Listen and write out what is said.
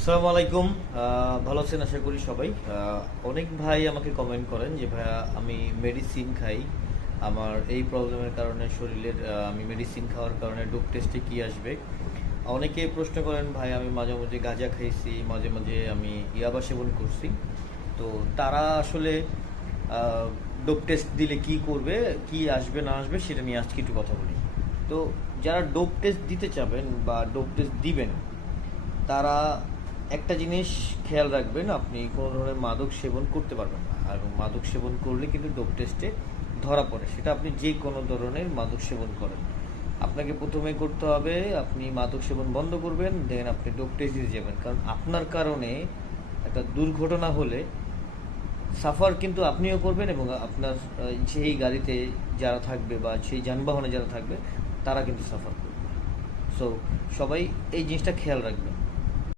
আসসালামু আলাইকুম। ভালো আছেন আশা করি সবাই। অনেক ভাই আমাকে কমেন্ট করেন যে, ভাইয়া, আমি মেডিসিন খাই। আমার এই প্রবলেমের কারণে শরীরের আমি মেডিসিন খাওয়ার কারণে ডোপ টেস্টে কি আসবে? অনেকে প্রশ্ন করেন ভাই আমি মাঝে মাঝে গাঁজা খাইছি, মাঝে মাঝে আমি ইয়াবা সেবন করছি। তো তারা আসলে ডোপ টেস্ট দিলে কি করবে, কি আসবে, না আসবে, সেটা নিয়ে আজকে একটু কথা বলি। তো যারা ডোপ টেস্ট দিতে চাবেন বা ডোপ টেস্ট দিবেন, তারা একটা জিনিস খেয়াল রাখবেন, আপনি কোনো ধরনের মাদক সেবন করতে পারবেন না। আর মাদক সেবন করলে কিন্তু ডোপ টেস্টে ধরা পড়ে। সেটা আপনি যে কোনো ধরনের মাদক সেবন করেন। আপনাকে প্রথমে করতে হবে, আপনি মাদক সেবন বন্ধ করবেন, দেন আপনি ডোপ টেস্ট দিতে যাবেন। কারণ আপনার কারণে একটা দুর্ঘটনা হলে সাফার কিন্তু আপনিও করবেন এবং আপনার সেই গাড়িতে যারা থাকবে বা সেই যানবাহনে যারা থাকবে, তারা কিন্তু সাফার করবে। সো সবাই এই জিনিসটা খেয়াল রাখবেন।